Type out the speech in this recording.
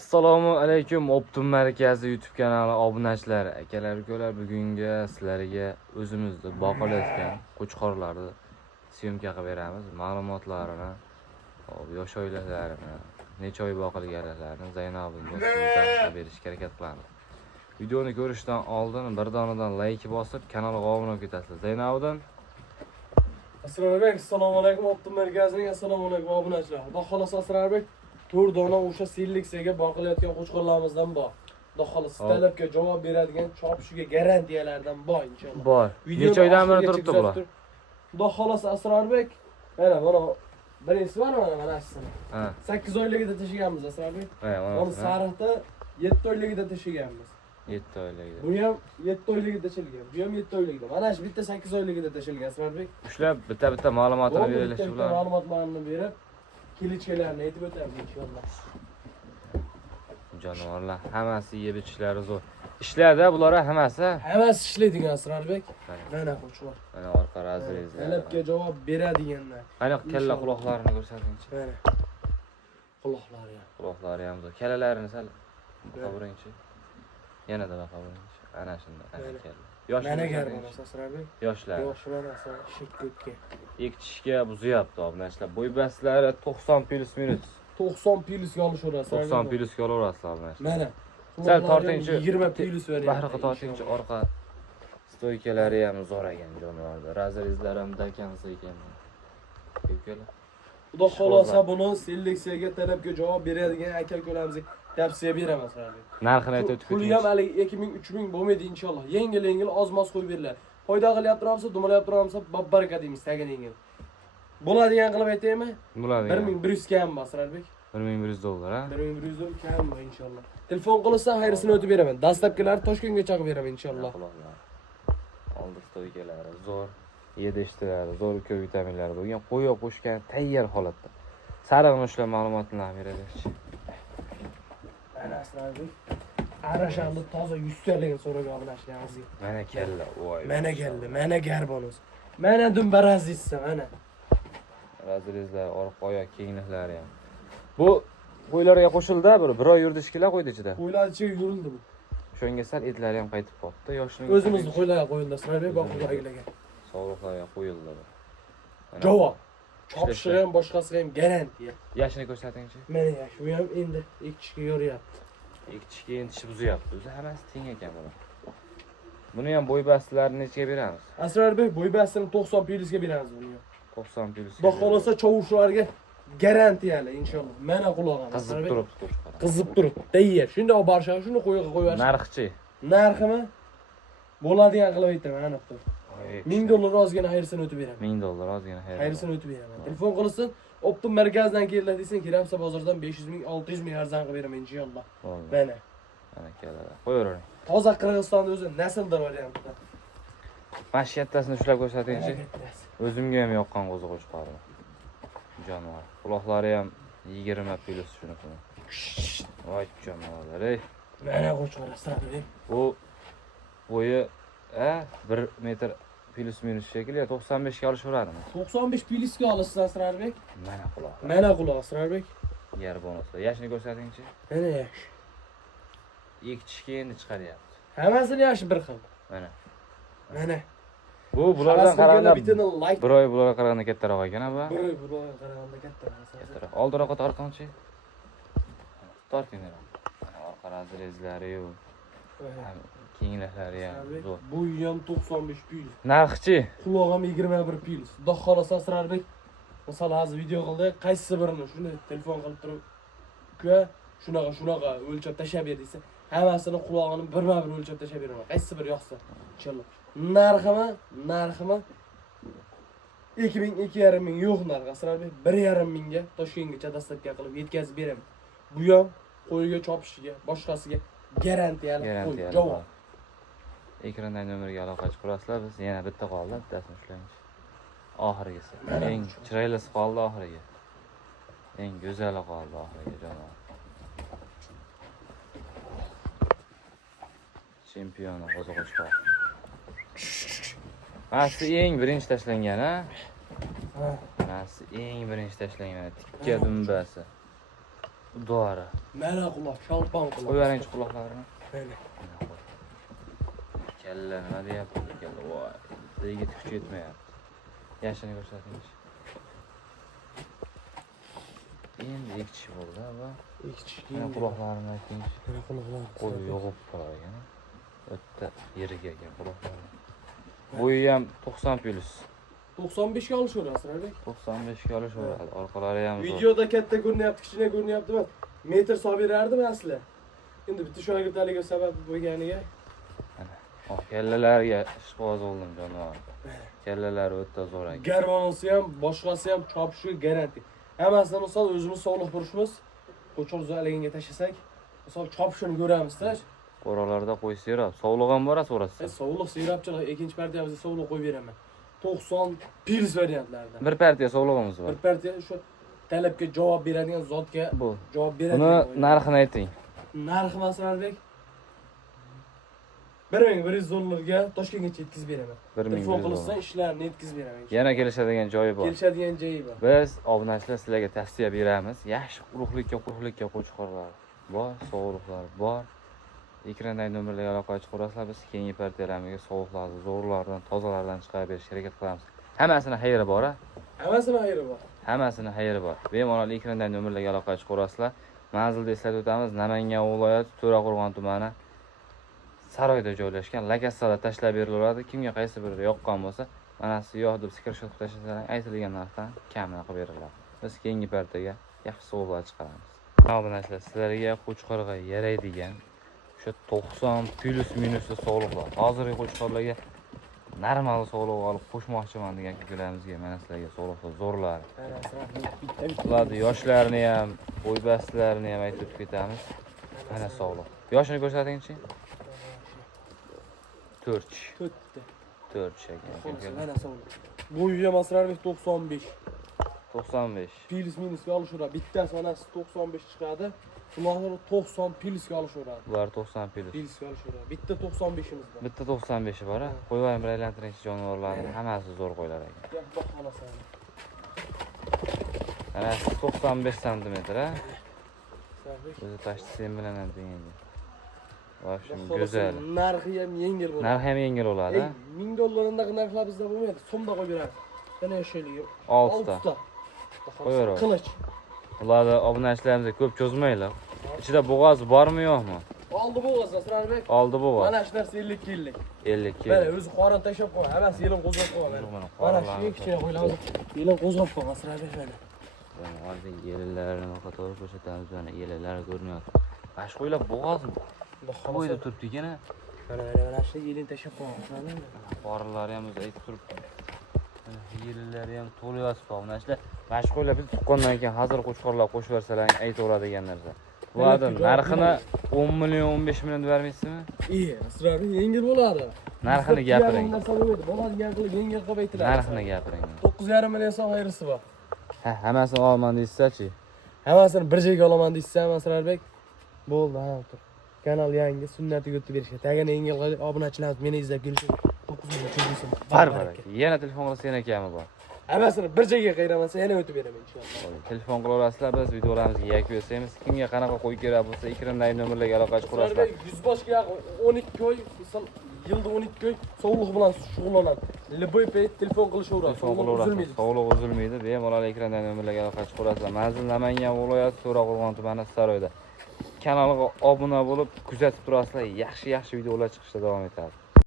Assalomu alaykum, Optim markazi YouTube kanali obunachilar, akalar, ukalar, bugungi sizlarga o'zimizni boqilayotgan qo'chqorlarni syomka qilib beramiz. Ma'lumotlarini, yosh oilalarini, necha oy boqilganlarini Zaynabning do'stimizdan xabar berishga harakat qilamiz. Videoni ko'rishdan oldin bir donadan like bosib, kanalga obuna bo'lib ketasizlar. Zaynabdan Assalomu alaykum, Optim markazining assalomu alaykum obunachilar. Xudo xolasa Asrarbek 4 dona o'sha seleksiyaga boqilayotgan qo'chqorlarimizdan bor. Xudo xolasa talabga javob beradigan chopishiga garantiyalardan bor inshaalloh. Bor. Necha oydan beri turibdi bular? Xudo xolasa Asrarbek, mana birinchisi mana shisini. 8 oyligida tashiganmiz Asrarbek. Uni sariqda 7 oyligida tashiganmiz. 7 oyligida. Bu ham 7 oyligida tashilgan. Bu ham 7 oyligida. Mana shu bitta 8 oyligida tashilgan Asrarbek. Shular bitta ma'lumotini berilishi bilan ma'lumotlarni berib, kelichkalarni aytib o'tamiz inshaalloh. Jonivorlar hammasi yeb ichishlari zo'r. Ishlarda bular hammasi ishlaydigan Asrarbek. Mana qo'chqor. Mana orqa razrez. Talabga javob beradiganlar. Mana kalla quloqlarini ko'rsatingchi. Mana. Quloqlari ham zo'r. Kallalarini sal qaburingchi. Yanada qaburingchi. Ana shunda, ana kalla. Mana garmon Asrarbek. Yoshlar. Yoshlar shikko'tga. Ekitishga buzyapti obunachilar. Bo'y bastlari 90 plus minus. 90 plyusga olishaverasiz. 90 plyusga olaverasizlar obunachilar. Mana. Sal tortingchi 20 plyus beryapti. Bahriga tortingchi orqa stoykalari ham zo'r ekan jonivorlar. Razrezlar ham dakansa ekan. Ukalar. Xudo xolasa buni seleksiyaga talabga javob beradigan aka-ukalarimiz tavsiya beraman sizlarga. Narxini aytib o'tib puli ham hali 2000-3000 bo'lmaydi inshaalloh. Yengil oz-moz qo'yib beriladi. Foyda qilyapti turibsa, dumalab turibsa, baraka deymiz, tagin yengil. Bo'ladigan qilib aytaymi? Bo'ladi. 1100 kam Asrarbek. $1100 ha? 1100 kam inshaalloh. Telefon qilsa xayrisini o'tib beraman. Dastlabkilari Toshkentga chaqib beraman inshaalloh. Oldi stoykalari zo'r, yedishtilari zo'r, ko'p vitaminlari bo'lgan, qo'yib qo'shgan tayyor holatda. Sariqni ushlab ma'lumotlarni beradish. Mana Asrarbek. Arashani toza 100 taligini so'ragan obunachilarimizga. Mana kalla, voy. Mana kalla, mana garbonus. Mana dumbarazizsa, mana. Razrezlar, orqa oyoq kengliklari ham. Bu qo'ylarga qo'shildi, bir oy yurdi ishkilar qo'ydi ichida. Qo'ylar ichiga yurildi bu. Shunga sal etlari ham qaytib qoldi. Yoshning o'zimizni qo'ylarga qo'yildi, Asrarbek boqib aylagan. Sog'liqlarga qo'yildi. Javob. Chopishiga ham boshqasiga ham garantiya. Yashini ko'rsatingchi. Mana yash, bu ham endi ekishga yoryapti. Ekishga endi ishi buzyapti. O'zi hammasi teng ekan bular. Buni ham bo'y bastlarini nechaga beramiz? Asrarbek bo'y bastini 90 plyusga beramiz buni. 90 plyusga. Xudo xolasa chovushlarga garantiyali inshaalloh. Mana qulog'im. Qizib turibdi. Qizib turibdi. Tayyor. Shunda olib borishga, shuni qo'yga qo'yash. Narxchi. Narximi? Bo'ladigan qilib aytaman, aniq turib. $1000 ozgina xayrisini o'tib beraman. $1000 ozgina xayrisini o'tib beraman. Telefon qilsin, Optim markazidan keladi desang, Kiramsa bozordan 500 000, 600 000 arzon qilib beraman inshaalloh. Mana. Mana keladi. Qo'yavering. Toza Qirg'izistonda o'zi nasldor variantda. Mana shu kattasini ushlab ko'rsatingchi. O'zimga ham yoqqan qo'zi qo'chqori. Jonivor. Quloqlari ham 20 plus shunisi. Voy jonivorlar, ey. Mana qo'chqor Asrarbek. Bu bo'yi 1 metr plus minus shekilli 95 ga olishaveradimi? 95 plyusga olasiz Asrarbek. Mana quloq. Mana quloq Asrarbek. Yer bonuslar. Yashini ko'rsatingchi. Mana yash. Ekitishga endi chiqaryapti. Hammasini yashi bir xil. Mana. Mana. Bu bulardan qaraganda bir oy bularga qaraganda kattaroq ekan bu. Bir oy bularga qaraganda kattaroq. Oldiroqqa tortqanchi? Tortinglar. Mana orqa razrezlari-yu. Kengliklari ham zo'r. Bu ham 95 plyus. Narxchi? Quloq ham 21 plyus. Xudo xolasa Asrarbek, masalan, hozir video qildi, qaysi birini shuni telefon qilib turib, "Uka, shunaqa o'lchab tashab ber" desa, hammasini qulog'ini birma-bir o'lchab tashab beraman. Qaysi bir yoqsa, inshaalloh. Narximi 2000-2500 ming yo'q narx Asrarbek, 1,5 mingga Toshkentgacha dastlabki qilib yetkazib beraman. Bu ham qo'yga chopishiga, boshqasiga garantiyali qo'y. Javob. Ekrandagi nomerga aloqa qilib biz yana bitta qoldi, bittasini ushlaymiz. Oxirgisi. Eng chiroylisi qoldi oxiriga. Eng go'zali qoldi oxiriga jonivor. Chempion qo'zi qo'chqor. Mana eng birinchi tashlangan, ha? Mana eng birinchi tashlangan tikka dumbasi. Udori. Mana quloq, shalpon quloq. Qo'yvaringchi quloqlarini. Mana. Kalla nima deyapti? Kalla voy. Yigit kuchi yetmayapti. Yashini ko'rsatingchi. Endi ikkichi bo'ldi va Ikkichi mana quloqlarini aytingchi. Mana quloqlar. Qo'y yo'g'ib qolgan. O'tda yirik ekan quloqlari. Bo'yi ham 90 plus. 95 ga olishaverasiz, Asrarbek. 95 ga olishaveradi. Orqalari ham zo'r. Videoda katta ko'rinyapti, kichkina ko'rinyapti emas. Metr solib berardim asli. Endi bitta shogirdaliga sabab bo'lganiga. Kallalarga ishqiboz bo'ldim jonivor. Kallalari o'ta zo'r ekan. Garmonisi ham, boshqasi ham chopishi garanti. Hammasidan misol o'zimiz sog'liq burishimiz. Qo'chqor zaligiga tashlasak, misol chopishini ko'ramiz-da. Qo'ralarda qo'y serob. Sog'liq ham bora so'rasiz. Sog'liq serapchilar ikkinchi partiyamizda sog'liq qo'yib beraman. 90 pils variantlarida. Bir partiya sog'lig'imiz bor. Bir partiya shu talabga javob beradigan zotga Bu. javob Buni beradigan. narxini ayting. Narxi Masrarbek 1100 dollarga Toshkentgacha yetkazib beraman. 1100 Telefon dollar. qilsa ishlarini yetkazib beraman. Yana kelishadigan joyi bor. Kelishadigan joyi bor. Biz obunachilar sizlarga tavsiya beramiz. Yaxshi quruqlikka qo'chqorlar bor, sog'liqlar bor. Ekrandagi nomerlarga aloqa chiqarasizlar. Biz keyingi partiyalarga sovuqlarni, zo'rlardan, tozalardan chiqarib berishga harakat qilamiz. Hammasini xayri bor, a? Hammasini xayri bor. Hammasini xayri bor. Bemalol ekrandagi nomerlarga aloqa chiqarasizlar. Manzilni eslatib o'tamiz. Namangan viloyati To'raqo'rg'on tumani Saroyda joylashgan. Lokatsiyada tashlab beriladi. Kimga qaysi biri yoqqan bo'lsa, mana shu yo'q deb screenshot tashlasalar, aytilgan narxdan kamini qilib beriladi. Biz keyingi partiyaga yaxshi sovg'alar chiqaramiz. Obunachilar, sizlarga qo'chqorga yaraydigan o'sha 90 plus minusli sog'liqlar. Hozirgi qo'chqorlarga normal sog'liq olib qo'shmoqchiman degan ko'kalarimizga mana sizlarga sog'liqlar zo'rlar. Ularni yoshlarini ham, bo'ybastlarini ham aytib ketamiz. Mana sog'liq. Yoshini ko'rsatingchi. 4. 4 ekan. Mana sog'liq. Bo'yi ham Masrarbek 95. 95. Pils minusga olishaveradi. Bittasi onasi 95 chiqadi. Ularni 90 pilsga olishaveradi. Bular 90 plus. Pilsga olishaveradi. Bitta 95imiz bor. Bitta 95 bor, a? Qo'yvarim bilan aylantiringchi jonivorlarni hammasi zo'r qo'ylar ekan. Yo'q, xohlasan. Mana 95 cm, a? O'zi tashchi sen bilan ham tengi. Vashim go'zal. Narxi ham yengil bo'ladi. Narxi ham yengil bo'ladi, a? 1000 dollardan narxlar bizda bo'lmaydi. So'mda qo'yib beramiz. Yana yoshlaylik. 6 ta. Qo'yaver. Qilich. Ularni obunachilarimizga ko'p cho'zmaylar. Ichida bo'g'oz bormi yo'qmi? Oldi bo'g'oz Asrarbek. Oldi bo'g'oz. Mana shu narsa 50 yillik. 50 kg. Mana o'zi qorin tashab qo'ygan. Hammasi yelin qo'zg'ab qo'ygan. Mana shu kichkina qo'ylarni yelin qo'zg'ab qo'ygan Asrarbek mana. Hozir yellarni qator ko'rsatamiz, mana yellar ko'rinyapti. Bash qo'ylar bo'g'ozmi? Qo'yda turibdi yana. Mana shu yelin tashab qo'ygan. Qorinlari ham o'zi aytib turibdi. Yellari ham to'lib yotibdi obunachilar. Bash qo'ylar biz tuqqandan keyin hozir qo'chqorlar qo'shib bersalar aytaveradigan narsa. Bularni narxini 10 million 15 million deb bermaysizmi? Asrarbek yengil bo'ladi. Narxini gapiring. Bo'ladigan qilib yengil qilib aytiladi. Narxini gapiring. 9,5 million so'm ayrisi bor. Ha, hammasini olaman deysiz-chi? Hammasini bir joyga olaman deysiz, Asrarbek. Bo'ldi, ha, tur. Kanal yangi sunnatiga o'tib berishga. Tagana yengil qilib obunachilarimiz meni izlab kelishi 9 million cho'zilsin. Barbar. Yana telefon qilsa yana kami bor. Hammasini bir joyga qayramansa yana o'tib beraman inshaalloh. Telefon qila olasizlar, biz videolarimizga yakun yasaymiz. Kimga qanaqa qo'y kerak bo'lsa, ekrandagi nomerlarga aloqa chiqarasizlar. 100 boshga 12 oy, misol yilda 12 oy sog'liq bilan shug'ullanadi. Любой payt telefon qilishaveradi. Sog'liq uzilmaydi. Bemalol ekrandagi nomerlarga aloqa chiqarasizlar. Manzil Namangan viloyati To'raqo'rg'on tumani Saroyda. Kanalga obuna bo'lib, kuzatib turasizlar. Yaxshi videolar chiqishda davom etadi.